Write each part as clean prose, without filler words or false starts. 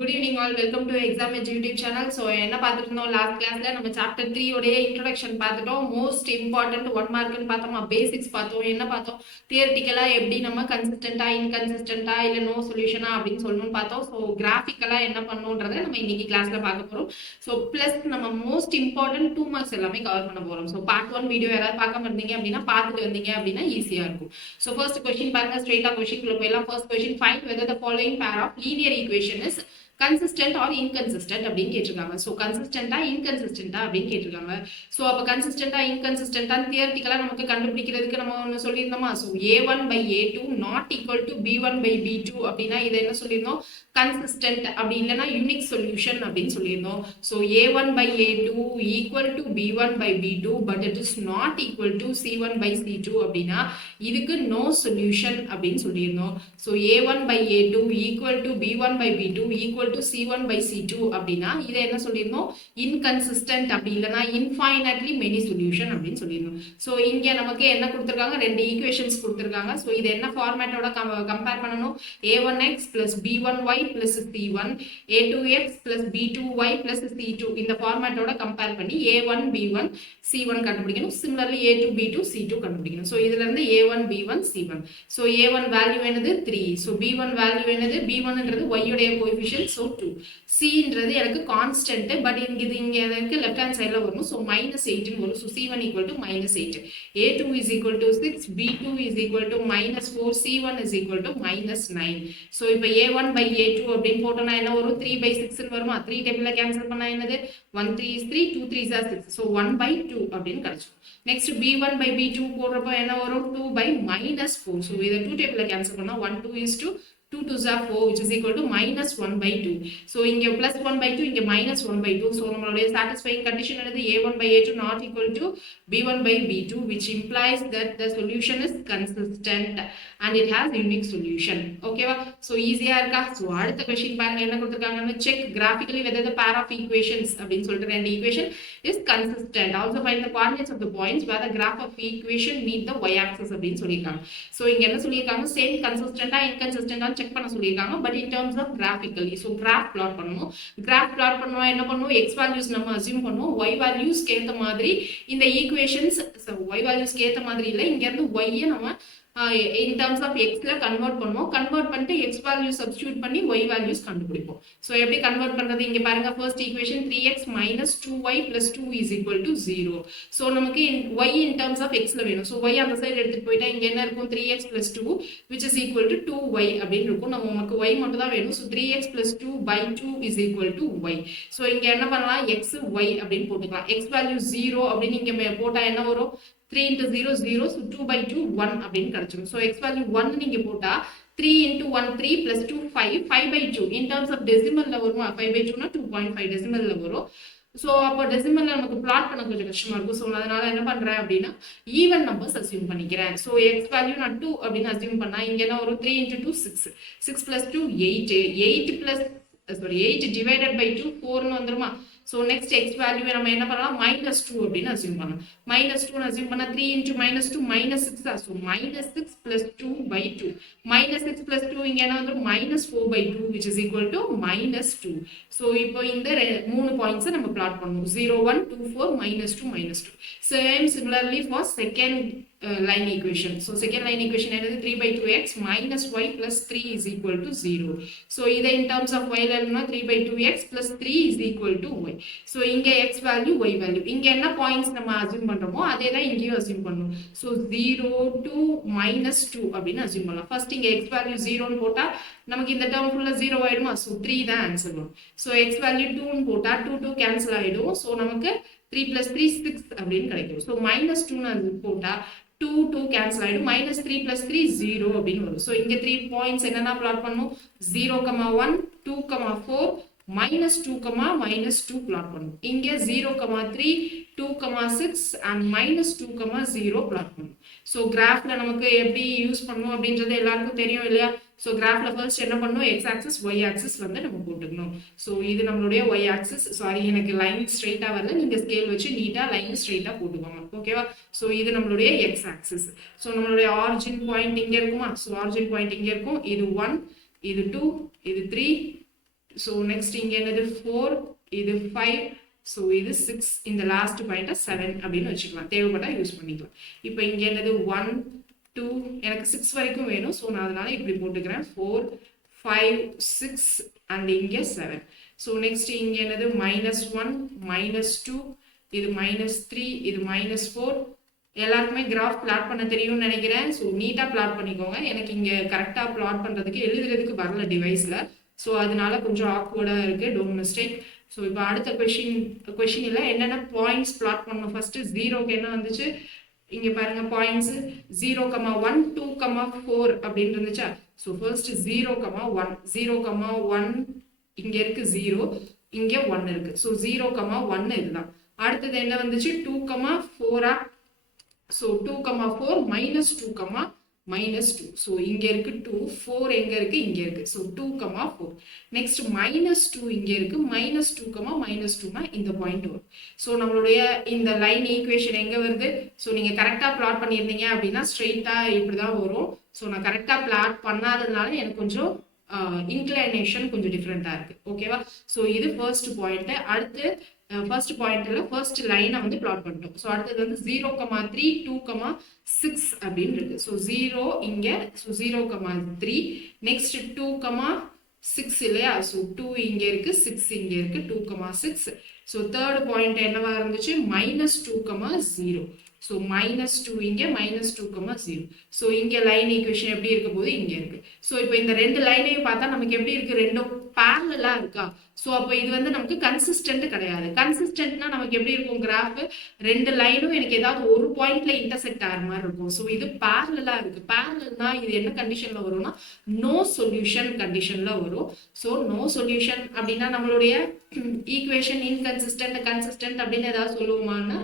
Good evening all. Welcome to Exam Edge YouTube channel. So என்ன பார்த்துட்டு இருந்தோம் last கிளாஸ்ல நம்ம சாப்டர் 3 உடைய இன்ட்ரோடக்ஷன் பார்த்துட்டோம். மோஸ்ட் இம்பார்ட்டன்ட் 1 மார்க்னு பார்த்தோமா, பேசிக்ஸ் பார்த்தோம். என்ன பார்த்தோம், தியரிட்டிக்கலா எப்படி நம்ம கன்சிஸ்டன்ட்டா இன்கன்சிஸ்டன்ட்டா இல்ல நோ சொல்யூஷனா அப்படின்னு சொல்லணும்னு பார்த்தோம். ஸோ கிராஃபிக்கலா என்ன பண்ணணுன்றதை நம்ம இன்னைக்கு கிளாஸ்ல பார்க்க போறோம். ஸோ பிளஸ் நம்ம மோஸ்ட் இம்பார்ட்டன்ட் 2 மார்க்ஸ் எல்லாமே கவர் பண்ண போறோம். ஸோ பார்ட் 1 வீடியோ யாராவது பார்க்காம இருந்தீங்க அப்படின்னா பார்த்துட்டு வந்தீங்க அப்படின்னா ஈஸியா இருக்கும். ஸோ ஃபர்ஸ்ட் கொஸ்டின் பாருங்க, ஸ்ட்ரெயிட்டா கொஸ்டின் குள்ள போயிடலாம். First question, find whether the following pair of linear equation is consistent or inconsistent அப்படின்னு கேட்டிருக்காங்க. ஸோ கன்சிஸ்டன்டா இன்கன்சிஸ்டன்டா அப்படின்னு கேட்டிருக்காங்க. ஸோ அப்போ கன்சிஸ்டன்டா இன்கன்சிஸ்டன்டா தியரிட்டிக்கலா நமக்கு கண்டுபிடிக்கிறதுக்கு நம்ம ஒன்று சொல்லியிருந்தோமா. So A1 by A2 not equal to B1 by B2 அப்படின்னா இதை என்ன சொல்லியிருந்தோம், கன்சிஸ்டன்ட் அப்படி இல்லைன்னா யூனிக் சொல்யூஷன் அப்படின்னு சொல்லியிருந்தோம். So A1 by A2 equal to B1 by B2 but it is not equal to C1 by C2 அப்படின்னா இதுக்கு நோ சொல்யூஷன் அப்படின்னு சொல்லியிருந்தோம். So A1 by A2 equal to B1 by B2 equal to C1 by C2 அப்படின்னா இதை என்ன சொல்லியிருந்தோம், inconsistent அப்படி இல்லைன்னா இன்ஃபைனட்லி மெனி சொல்யூஷன் அப்படின்னு சொல்லியிருந்தோம். ஸோ இங்கே நமக்கு என்ன கொடுத்துருக்காங்க, ரெண்டு ஈக்குவேஷன்ஸ் கொடுத்துருக்காங்க. ஸோ இது என்ன ஃபார்மேட்டோட கம்பேர் பண்ணணும், A1x plus B1y plus C1 A2x plus B2y plus C2 இந்த ஃபார்மேட்டோட கம்பேர் பண்ணி A1 B1 C1 கண்டுபிடிக்கணும். சிமிலர்லி A2 B2 C2 கண்டுபிடிக்கணும். ஸோ இதுல இருந்து A1 B1 C1. So A1 value என்னது 3. ஸோ B1 வேல்யூ என்னது, B1ன்றது y உடைய கோஎஃபிஷியன்ட். ஸோ 2. C-ன்றது எனக்கு கான்ஸ்டன்ட், பட் இங்க எனக்கு லெஃப்ட் ஹேண்ட் சைடில் வரணும். ஸோ -8 வரும். So C1 equal to -8. A2 is equal to 6, B2 is equal to -4, C1 is equal to -9. So இப்போ A1 by A2 அப்படின்னு போட்டோம்னா என்ன வரும், 3 by 6 வருமா. 3 டேபிளில் கேன்சல் பண்ணா என்னது, 1 3 is 3, 2 3 is 6. ஸோ 1 by 2 அப்படின்னு கிடைச்சிடும். நெக்ஸ்ட் B1 by B2 போடுறப்போ என்ன வரும், 2 by -4. ஸோ இதை 2 டேபிளில் கேன்சல் பண்ணா 1 2 is 2, 2 2s are 4, which is equal to -1 by 2. So இங்க +1 by 2, இங்க -1 by 2. So நம்மளுடைய satisfying condition என்னது, A1 by A2 not equal to B1 by B2, which implies that the solution is consistent and it has unique solution. Okay வா. So easy ஆ இருக்கா. So அடுத்த question பாருங்க என்ன கொடுத்திருக்காங்கன்னு, check graphically whether the pair of equations அப்படின்னு சொல்லிட்டு ரெண்டு equation is consistent. Also find the coordinates of the points where the graph of equation meet the y axis அப்படின்னு சொல்லியிருக்காங்க. So இங்க என்ன சொல்லியிருக்காங்க, சேம் கன்சிஸ்டன்டா இன்கன்சிஸ்டன்டா செக் பண்ண சொல்லியிருக்காங்க. But in terms of graphically. So graph plot பண்ணணும். கிராஃப் பிளாட் பண்ணுவோம், என்ன பண்ணுவோம், எக்ஸ் வேல்யூஸ் நம்ம அசியூம் பண்ணுவோம், ஒய் வேல்யூஸ்க்கு ஏற்ற மாதிரி இந்த ஈக்குவேஷன்ஸ் ஒய் வேல்யூஸ்க்கு ஏற்ற மாதிரி இல்லை, இங்கேருந்து ஒய்யை நம்ம in terms of xல கன்வெர்ட் பண்ணுவோம். கன்வெர்ட் பண்ணிட்டு x வேல்யூ சப்ஸ்டிட்யூட் பண்ணி y வேல்யூஸ் கண்டுபிடிப்போம். ஸோ எப்படி கன்வெர்ட் பண்றது, இங்க பாருங்க first equation 3x minus 2y plus 2 is equal to 0. So நமக்கு y in terms of xல வேணும். ஸோ y அந்த சைடு எடுத்துட்டு போயிட்டா இங்க என்ன இருக்கும், 3x plus 2 which is equal to 2y அப்படின்னு இருக்கும். நமக்கு y மட்டும் தான் வேணும். So 3x plus 2 by 2 is equal to y. So இங்க என்ன பண்ணலாம், x y அப்படின்னு போட்டுக்கலாம். x வேல்யூ 0 அப்படின்னு இங்க போட்டா என்ன வரும், 3 into 0 0, so 2 by 2 1 அப்படின்னு கிடைச்சிடும். So x value 1 நீங்க போட்டா 3 into 1 3 plus 2 5, 5 by 2 in terms of decimal ல வருமா, 5 by 2 னா 2.5 decimal ல வரும். ஸோ அப்போ டெசிமல்ல நமக்கு பிளாட் பண்ண கொஞ்சம் கஷ்டமா இருக்கும். ஸோ அதனால என்ன பண்றேன் அப்படின்னா ஈவன் நம்பர்ஸ் அசியூம் பண்ணிக்கிறேன். ஸோ எக்ஸ் வேல்யூ நான் 2 அப்படின்னு அசியூம் பண்ணா இங்க என்ன வரும், 3 into 2 6, 6 plus 2 8, 8 divided by 2 4ன்னு வந்துருமா. ஸோ நெக்ஸ்ட் எக்ஸ் வேல்யூ நம்ம என்ன பண்ணலாம், -2 அப்படின்னு அசியூம் பண்ணலாம். -2 அசியூம் பண்ணா 3 into -2 -6 தான். ஸோ -6 plus 2 by 2, -6 plus 2 இங்க என்ன வந்துடும், -4 by 2 which is equal to -2. So இப்போ இந்த 3 பாயிண்ட்ஸை நம்ம பிளாட் பண்ணுவோம், 0 1 2 4 -2 -2. Same similarly for second line equation. So second line equation என்னது, 3 by 2x minus y plus 3 is equal to 0. So இதை in terms of y எழுதுனா 3 by 2x plus 3 is equal to y. So இங்க x value y value, இங்க என்ன points நம்ம assume பண்றோமோ அதே தான் இங்கேயும் அசியூம் பண்ணணும். So 0 to -2 அப்படின்னு அசியூம் பண்ணலாம். ஃபர்ஸ்ட் இங்க x value 0ன்னு போட்டா நமக்கு இந்த டேர்ம் ஃபுல்லா 0 ஆயிடுமா. ஸோ 3 தான் ஆன்சர் வரும். ஸோ x value 2ன்னு போட்டா 2 2 கேன்சல் ஆயிடும். ஸோ நமக்கு 3 plus 3 6 அப்படின்னு கிடைக்கும். ஸோ -2ன்னு போட்டா 2 2 கேன்சல் ஆயிடும். -3 plus 3 0 அப்படின்னு வரும். ஸோ இங்க 3 பாயிண்ட்ஸ் என்னன்னா பிளாட் பண்ணும், 0, 1, 2, 4, -2, -2 பிளாட் பண்ணும். இங்க 0, 3, 2, 6 and -2, 0 பிளாட் பண்ணும். ஸோ கிராஃப்ல நமக்கு எப்படி யூஸ் பண்ணணும் அப்படின்றது எல்லாருக்கும் தெரியும் இல்லையா. ஸோ கிராஃப்ல ஃபர்ஸ்ட் என்ன பண்ணணும், எக்ஸ் ஆக்சிஸ் ஒய் ஆக்சிஸ் வந்து நம்ம போட்டுக்கணும். ஸோ இது நம்மளுடைய ஒய் ஆக்சிஸ். சாரி எனக்கு லைன் ஸ்ட்ரெயிட்டா வரல, நீங்க ஸ்கேல் வச்சு நீட்டா லைன் ஸ்ட்ரெயிட்டா போட்டுக்கோங்க. ஓகேவா. ஸோ இது நம்மளுடைய எக்ஸ் ஆக்சிஸ். ஸோ நம்மளுடைய ஆரிஜின் பாயிண்ட் இங்க இருக்குமா. ஸோ ஆரிஜின் பாயிண்ட் இங்க இருக்கும். இது 1, இது 2, இது 3, ஸோ நெக்ஸ்ட் இங்கே என்னது 4, இது 5, ஸோ இது 6, இந்த லாஸ்ட் பாயிண்ட்டை 7 அப்படின்னு வச்சுக்கலாம், தேவைப்பட்டா யூஸ் பண்ணிக்கலாம். இப்போ இங்கே என்னது 1, 2, எனக்கு 6 வரைக்கும் வேணும், ஸோ நான் அதனால இப்படி போட்டுக்கிறேன் 4, 5, 6 அண்ட் இங்கே 7. ஸோ நெக்ஸ்ட் இங்கே என்னது -1, -2, இது -3, இது -4. எல்லாருக்குமே கிராஃப் பிளாட் பண்ண தெரியும்னு நினைக்கிறேன். ஸோ நீட்டாக பிளாட் பண்ணிக்கோங்க. எனக்கு இங்கே கரெக்டாக பிளாட் பண்ணுறதுக்கு எழுதுறதுக்கு வரல டிவைஸில், ஸோ அதனால கொஞ்சம் ஆக்வர்டாக இருக்குது, டோன்ட் மிஸ்டேக். ஸோ இப்போ அடுத்த கொஷினில் என்னென்ன பாயிண்ட்ஸ் பிளாட் பண்ணணும். ஃபர்ஸ்ட் 0க்கு என்ன வந்துச்சு, இங்கே பாருங்க பாயிண்ட்ஸ் 0,1, 2,4 அப்படின்னு இருந்துச்சா. ஸோ ஃபர்ஸ்ட் 0,1, 0,1 இங்கே இருக்கு 0, இங்கே 1 இருக்கு. ஸோ 0,1 இதுதான். அடுத்தது என்ன வந்துச்சு 2,4. ஸோ 2,4 -2, ஸோ இங்கே இருக்கு 2, 4 எங்க இருக்கு இங்கே இருக்கு. ஸோ 2,4. நெக்ஸ்ட் -2 இங்கே இருக்கு, -2,-2னா இந்த பாயிண்ட் வரும். ஸோ நம்மளுடைய இந்த லைன் ஈக்குவேஷன் எங்க வருது. ஸோ நீங்க கரெக்டா பிளாட் பண்ணியிருந்தீங்க அப்படின்னா ஸ்ட்ரெயிட்டா இப்படிதான் வரும். ஸோ நான் கரெக்டா பிளாட் பண்ணாததுனால எனக்கு கொஞ்சம் இன்க்ளைனேஷன் கொஞ்சம் டிஃப்ரெண்டா இருக்கு. ஓகேவா. ஸோ இது ஃபர்ஸ்ட் பாயிண்ட். அடுத்து ஃபர்ஸ்ட் பாயிண்ட்ல ஃபர்ஸ்ட் லைனை வந்து பிளாட் பண்ணிட்டோம். ஸோ அடுத்தது வந்து 0,3, 2,6 அப்படின்னு இருக்கு. ஸோ 0 இங்க, ஸோ 0,3. நெக்ஸ்ட் 2,6 இல்லையா. ஸோ 2 இங்க இருக்கு, 6 இங்க இருக்கு, 2,6. ஸோ தேர்ட் பாயிண்ட் என்னவா இருந்துச்சு -2,0. ஸோ -2 இங்க, -2,0. ஸோ இங்க லைன் ஈக்குவேஷன் எப்படி இருக்க போது இங்க இருக்கு. ஸோ இப்போ இந்த ரெண்டு லைனையும் பார்த்தா நமக்கு எப்படி இருக்கு, ரெண்டும் பேரலா இருக்கா. ஸோ அப்போ இது வந்து நமக்கு கன்சிஸ்டன்ட் கிடையாது. கன்சிஸ்டன்ட்னா நமக்கு எப்படி இருக்கும் கிராஃப், ரெண்டு லைனும் எனக்கு ஏதாவது ஒரு பாயிண்ட்ல இன்டர்செக்ட் ஆகிற மாதிரி இருக்கும். ஸோ இது பேரலா இருக்கு. பேரலல்னா இது என்ன கண்டிஷன்ல வரும்னா நோ சொல்யூஷன் கண்டிஷன்ல வரும். ஸோ நோ சொல்யூஷன் அப்படின்னா நம்மளுடைய ஈக்குவேஷன் இன்கன்சிஸ்டன்ட், கன்சிஸ்டன்ட் அப்படின்னு ஏதாவது சொல்லுவோமான்னா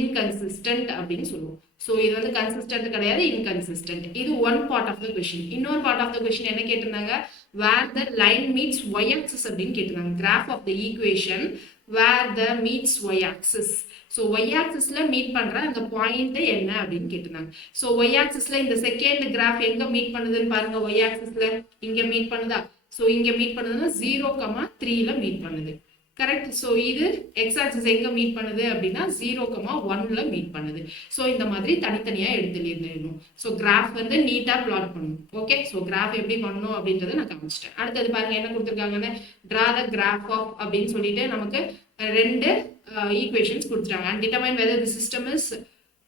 இன்கன்சிஸ்டன்ட் அப்படின்னு சொல்லுவோம். ஸோ இது வந்து கன்சிஸ்டன்ட் கிடையாது, இன்கன்சிஸ்டன்ட். இது one part of the question. இன்னொரு பார்ட் ஆஃப் த கொஸ்டின் என்ன கேட்டிருந்தாங்க, where the line meets y axis அப்படின்னு கேட்டிருந்தாங்க. Graph of the equation where the meets y axis. So y ஆக்சிஸ்ல மீட் பண்ற அந்த பாயிண்ட் என்ன அப்படின்னு கேட்டிருந்தாங்க. ஸோ ஒய் ஆக்சிஸ்ல இந்த செகண்ட் கிராஃப் எங்க மீட் பண்ணுதுன்னு பாருங்க. ஒய் ஆக்சிஸ்ல இங்க மீட் பண்ணுதா. ஸோ இங்க மீட் பண்ணுதுன்னா 0,3ல மீட் பண்ணுது. கரெக்ட். ஸோ இது எக்ஸ் ஆக்சிஸ் எங்க மீட் பண்ணுது அப்படின்னா 0,1ல மீட் பண்ணுது. ஸோ இந்த மாதிரி தனித்தனியா எடுத்து எழுதணும். ஸோ கிராஃப் வந்து நீட்டா பிளாட் பண்ணணும். ஓகே. ஸோ கிராஃப் எப்படி பண்ணணும் அப்படின்றத நான் காமிச்சிட்டேன். அடுத்தது பாருங்க என்ன கொடுத்துருக்காங்கன்னு, டிரா த கிராஃப் ஆஃப் அப்படின்னு சொல்லிட்டு நமக்கு ரெண்டு ஈக்குவேஷன்ஸ் கொடுத்துட்டாங்க. And determine whether the system is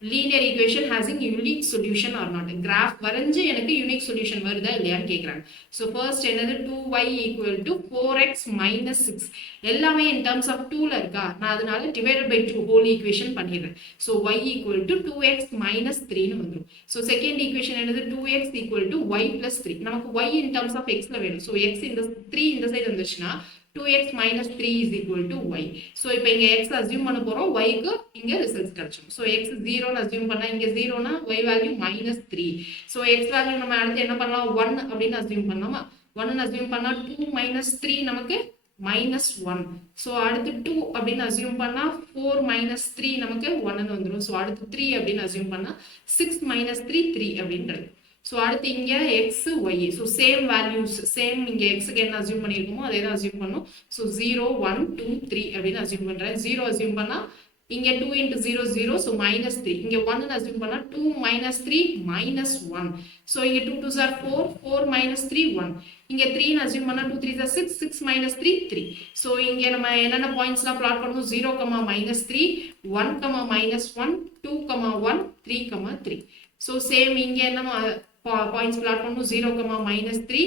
linear equation having unique solution or not. graph வரைஞ்சு எனக்கு unique solution வருதா இல்லையான்னு கேக்குறாங்க. so first என்னது 2y equal to 4x minus 6. எல்லாமே in terms of 2ல இருக்கா, நான் அதனால divided by 2 whole equation பண்ணிடுறேன். so y equal to 2x minus 3னு வந்துரும். so second equation என்னது 2x equal to y plus 3. நமக்கு y in terms of xல வேணும். so x இந்த 3 இந்த சைடு வந்துச்சுன்னா 2x minus 3 is equal to y. So இப்போ இங்க x assume பண்ண போறோம், y க்கு இங்க ரிசல்ட்ஸ் கிடைச்சிடும். So x 0 னு assume பண்ணா இங்க 0 னா y value minus 3. So x value நம்ம அடுத்து என்ன பண்ணலாம் 1 அப்படினு assume பண்ணலாமா. 1 னு assume பண்ணா 2 minus 3 நமக்கு minus 1. So அடுத்து 2 அப்படினு assume பண்ணா 4 minus 3 நமக்கு 1 னு வந்துரும். So அடுத்து 3 அப்படினு assume பண்ணா 6 minus 3 3 அப்படினு கிடைக்கும். So அடுத்து இங்க x y. So same values, same இங்க x க்கு என்ன assume பண்ணிருக்கோமோ அதே தான் assume பண்ணனும். So 0 1 2 3 அப்படினு assume பண்றேன். 0 assume பண்ணா இங்க 2 into 0 0, so minus 3. இங்க 1 னு assume பண்ணா 2 minus 3 minus 1. So இங்க 2 2s are 4, 4 minus 3 1. இங்க 3 னு assume பண்ணா 2 3s are 6, 6 minus 3 3. So இங்க நம்ம என்னென்ன பாயிண்ட்ஸ்லாம் பிளாட் பண்ணுவோம் 0, minus 3, 1, minus 1, 2, 1, 3, 3. So same இங்க என்ன பாயிண்ட்ஸ் பிளாட் பண்ணும் 0, minus 3,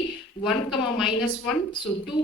1, minus 1, so 2,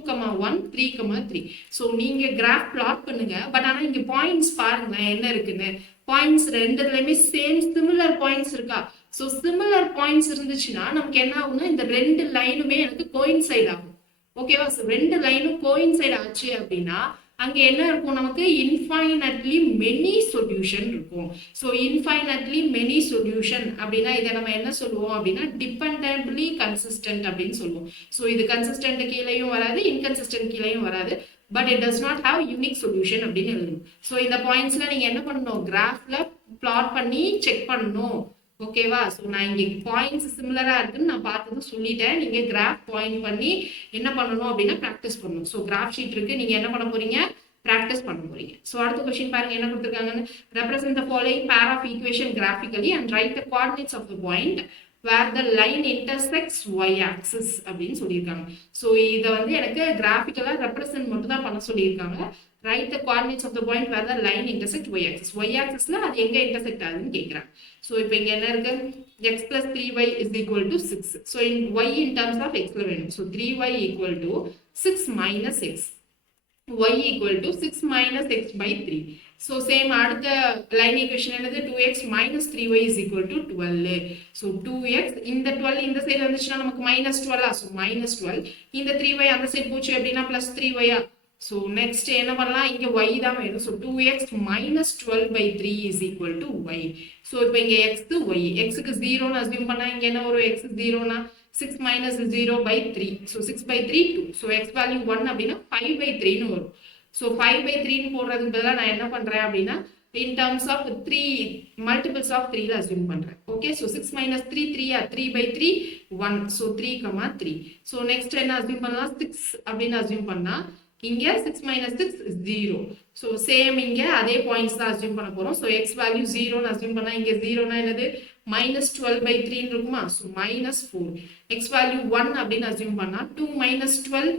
1, 3, 3. so நீங்க கிராஃப் பிளாட் பண்ணுங்க. பட் ஆனா இங்க பாயிண்ட்ஸ் பாருங்க என்ன இருக்குன்னு. பாயிண்ட்ஸ் ரெண்டுலயுமே சேம் சிமிலர் பாயிண்ட்ஸ் இருக்கா. so சிமிலர் பாயிண்ட்ஸ் இருந்துச்சுன்னா நமக்கு என்ன ஆகும்னா இந்த ரெண்டு லைனுமே எனக்கு கோயின்சைட் ஆகும். ஓகேவா. so ரெண்டு லைனும் கோயின்சைட் ஆச்சு அப்படின்னா அங்க என்ன இருக்கும் நமக்கு infinitely many solution இருக்கும். so infinitely many solution அப்படினா இத நம்ம என்ன சொல்லுவோம் அப்படினா dependably consistent அப்படினு சொல்லுவோம். so இது consistent கீழேயும் வராது, inconsistent கீழேயும் வராது, but it does not have unique solution அப்படினு எழுதணும். so இந்த பாயிண்ட்ஸ்ல நீங்க என்ன பண்ணனும் கிராஃப்ல பிளாட் பண்ணி செக் பண்ணனும். ஓகேவா? ஸோ நான் இங்கே பாயிண்ட்ஸ் சிமிலரா இருக்குன்னு நான் பார்த்தது சொல்லிட்டேன். நீங்க கிராஃப் பாயிண்ட் பண்ணி என்ன பண்ணணும் அப்படின்னா ப்ராக்டிஸ் பண்ணணும். ஸோ கிராஃப் ஷீட் இருக்கு, நீங்க என்ன பண்ண போறீங்க, ப்ராக்டிஸ் பண்ண போறீங்க. ஸோ அடுத்த கொஸ்டின் பாருங்க என்ன கொடுத்துருக்காங்கன்னு. Represent the following pair of equation graphically and write the coordinates of the point where the line intersects Y axis அப்படின்னு சொல்லியிருக்காங்க. ஸோ இதை வந்து எனக்கு கிராஃபிக்கலா ரெப்ரசென்ட் மட்டும் தான் பண்ண சொல்லியிருக்காங்க. Write the coordinates of the point where the line intersect y axis. Y ஆக்சிஸ்ல அது எங்க இன்டர்செக்ட் ஆகுதுன்னு கேட்குறாங்க. ஸோ இப்போ இங்க என்ன இருக்கு, x plus 3y is equal to 6. So in y in terms of x ல வேணும். So 3y equal to 6 minus x. y equal to 6 minus x by 3. So same அடுத்த லைன் ஈக்குவேஷன் என்னது, 2x minus 3y is equal to 12. So 2x இந்த 12 இந்த side வந்துச்சுன்னா நமக்கு minus 12. So minus 12. இந்த 3y அந்த சைடு போச்சு அப்படின்னா plus 3y. So next என்ன பண்ணலாம், இங்க y தான் வேணும். So 2x minus 12 by 3 is equal to y. So இப்போ இங்க x y, x க்கு 0 னு அஸ்யூம் பண்ணா இங்க என்ன வரும், x 0 னா 6 minus 0 by 3. So 6 by 3 2. So x value 1 அப்படின்னா 5 by 3 னு வரும். So 5 by 3 னு போடுறதுக்கு பதிலா நான் என்ன பண்றேன் அப்படின்னா in terms of 3 multiples of 3 ல அஸ்யூம் பண்றேன். Okay, so 6 minus 3 3 3 by 3 1. So 3, 3. So next என்ன அஸ்யூம் பண்ணலாம், 6 அப்படின்னு அஸ்யூம் பண்ணா இங்க 6 minus 6 is 0. So same இங்க அதே பாயிண்ட்ஸ் தான் அஸ்யூம் பண்ண போறோம். So x value 0 னு அஸ்யூம் பண்ணா இங்க 0 னா என்னது minus 12 by 3 னு இருக்குமா. So minus 4. x value 1 அப்படின்னு அஸ்யூம் பண்ணா 2 minus 12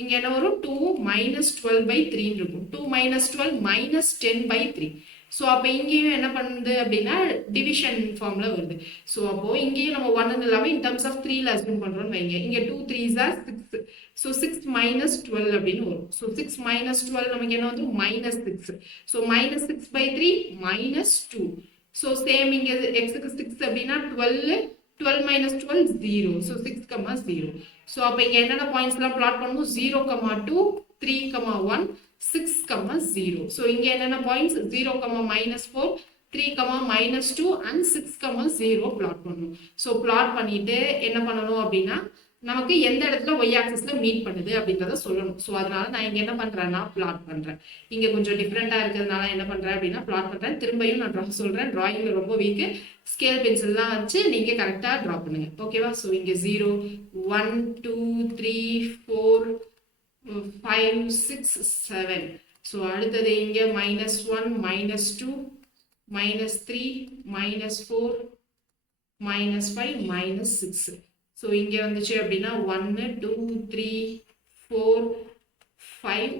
இங்க என்ன வரும், 2 minus 12 by 3 னு இருக்கும். 2 minus 12 minus 10 by 3. ஸோ அப்போ இங்கேயும் என்ன பண்ணுது அப்படின்னா டிவிஷன் ஃபார்ம்ல வருது. ஸோ அப்போ இங்கேயும் நம்ம 1 இல்லாமல் இன் டர்ம்ஸ் ஆஃப் 3ல அஸ்யூம் பண்றோம்னு வைங்க. இங்க 2 3s are 6. ஸோ 6 minus 12 அப்படின்னு வரும். ஸோ 6 minus 12 நமக்கு என்ன வந்து minus 6. So minus 6 by 3 minus 2. So same இங்க எக்ஸுக்கு 6 அப்படின்னா 12 minus 12 0. ஸோ 6, 0. ஸோ அப்போ இங்க என்னென்ன பாயிண்ட்ஸ்லாம் பிளாட் பண்ணணும், 0, 2, 3, 1, 6, 0. So இங்க என்னென்ன points 0, minus 4, 3, minus 2 and 6, 0 plot பண்ணணும். ஸோ பிளாட் பண்ணிட்டு என்ன பண்ணணும் அப்படின்னா நமக்கு எந்த இடத்துல y ஆக்சிஸ்ல மீட் பண்ணுது அப்படின்றத சொல்லணும். ஸோ அதனால நான் இங்க என்ன பண்றேன்னா பிளாட் பண்றேன். இங்க கொஞ்சம் டிஃப்ரெண்டா இருக்கிறதுனால என்ன பண்றேன் அப்படின்னா பிளாட் பண்றேன். திரும்பியும் நான் ட்ரா சொல்றேன், டிராயிங்ல ரொம்ப வீக்கு. ஸ்கேல் பென்சில்லாம் வச்சு நீங்க கரெக்டா ட்ரா பண்ணுங்க. ஓகேவா? ஸோ இங்க 0, 1, 2, 3, 4, 5, 6, 7. So அடுத்தது இங்க minus 1, minus 2, minus 3, minus 4, minus 5, minus 6. So இங்க வந்துச்சு அப்படின்னா 1, 2, 3, 4, 5,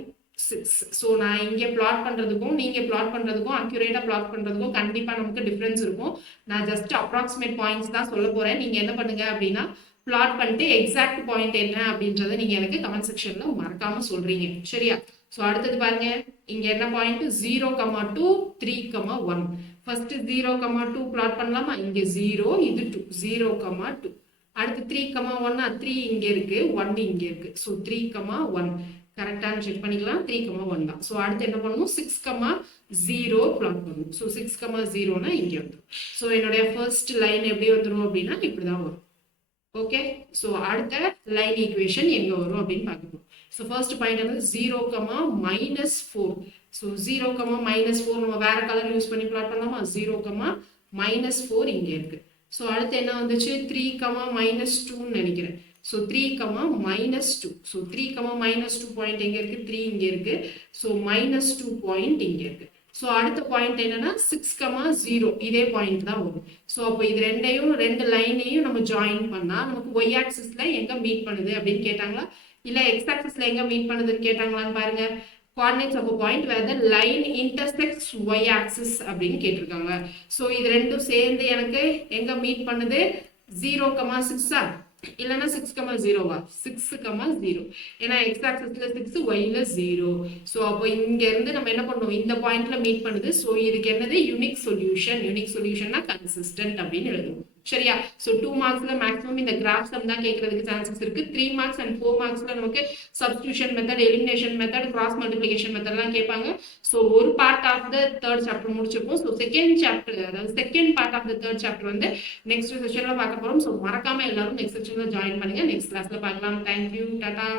6. So நான் இங்க பிளாட் பண்றதுக்கும் நீங்க பிளாட் பண்றதுக்கும் அக்யூரேட்டா பிளாட் பண்றதுக்கும் கண்டிப்பா நமக்கு டிஃபரன்ஸ் இருக்கும். நான் ஜஸ்ட் அப்ராக்சிமேட் பாயிண்ட்ஸ் தான் சொல்ல போறேன். நீங்க என்ன பண்ணுங்க அப்படின்னா பிளாட் பண்ணிட்டு எக்ஸாக்ட் பாயிண்ட் என்ன அப்படின்றத நீங்க எனக்கு கமெண்ட் செக்ஷன்ல மறக்காம சொல்றீங்க. சரியா? ஸோ அடுத்தது பாருங்க, இங்க என்ன பாயிண்ட் 0, 2, 3, 1. ஃபர்ஸ்ட் 0, 2 பிளாட் பண்ணலாமா? இங்க 0, இது 2, 0, 2. அடுத்து 3, 1, 3 இங்க இருக்கு, 1 இங்க இருக்கு. ஸோ 3, 1 கரெக்டான செக் பண்ணிக்கலாம். 3, 1 தான். ஸோ அடுத்து என்ன பண்ணணும், 6, 0 பிளாட் பண்ணணும். ஸோ 6, 0னா இங்க வந்துடும். ஸோ என்னுடைய ஃபர்ஸ்ட் லைன் எப்படி வந்துடும் அப்படின்னா இப்படிதான் வரும். ஓகே, ஸோ அடுத்த லைன் ஈக்குவேஷன் எங்க வரும் அப்படின்னு பார்க்கணும். ஸோ ஃபர்ஸ்ட் பாயிண்ட் வந்து 0, minus 4. ஸோ 0, minus 4 நம்ம வேற கலர் யூஸ் பண்ணி பிளாட் பண்ணலாமா? 0, minus 4 இங்க இருக்கு. ஸோ அடுத்து என்ன வந்துச்சு, 3, minus 2ன்னு நினைக்கிறேன். So 3, minus 2. So 3, minus 2 point எங்க இருக்கு, 3 இங்க இருக்கு. ஸோ minus 2 பாயிண்ட் இங்க இருக்கு. ஸோ அடுத்த பாயிண்ட் என்னன்னா 6, 0 இதே பாயிண்ட் தான் வரும். ஸோ அப்போ இது ரெண்டு லைனையும் நம்ம ஜாயின் பண்ணா நமக்கு ஒய் ஆக்சிஸ்ல எங்க மீட் பண்ணுது அப்படின்னு கேட்டாங்களா, இல்ல எக்ஸ் ஆக்சிஸ்ல எங்க மீட் பண்ணுதுன்னு கேட்டாங்களான்னு பாருங்க. coordinates of a point where the line intersects y axis அப்படின்னு கேட்டிருக்காங்க. ஸோ இது ரெண்டும் சேர்ந்து எனக்கு எங்க மீட் பண்ணுது, 0, 6 இல்லைன்னா 6, 0வா? 6, 0. ஏன்னா எக்ஸ் ஆக்சிஸ்ல 6, ஒய்ல 0. ஸோ அப்போ இங்க இருந்து நம்ம என்ன பண்ணுவோம், இந்த பாயிண்ட்ல மீட் பண்ணுது. ஸோ இதுக்கு என்னது, யூனிக் சொல்யூஷன். யூனிக் சொல்யூஷன்னா கன்சிஸ்டன்ட் அப்படின்னு எழுதுவோம். சரியா? ஸோ 2 மார்க்ஸ்ல மேக்ஸிமம் இந்த கிராஃப் சம் தான் கேட்கறதுக்கு சான்சஸ் இருக்கு. 3 மார்க்ஸ் அண்ட் 4 மார்க்ஸ்ல நமக்கு substitution method, elimination method, cross multiplication மெத்தட்லாம் கேட்பாங்க. ஸோ ஒரு part of the third chapter முடிச்சிருப்போம். ஸோ செகண்ட் சாப்டர், அதாவது second part of the third chapter வந்து நெக்ஸ்ட் செஷன்ல பார்க்க போறோம். ஸோ மறக்காம எல்லாரும் நெக்ஸ்ட் செஷன்ல ஜாயின் பண்ணுங்க. நெக்ஸ்ட் கிளாஸ்ல பார்க்கலாம். தேங்க்யூ, டாடா.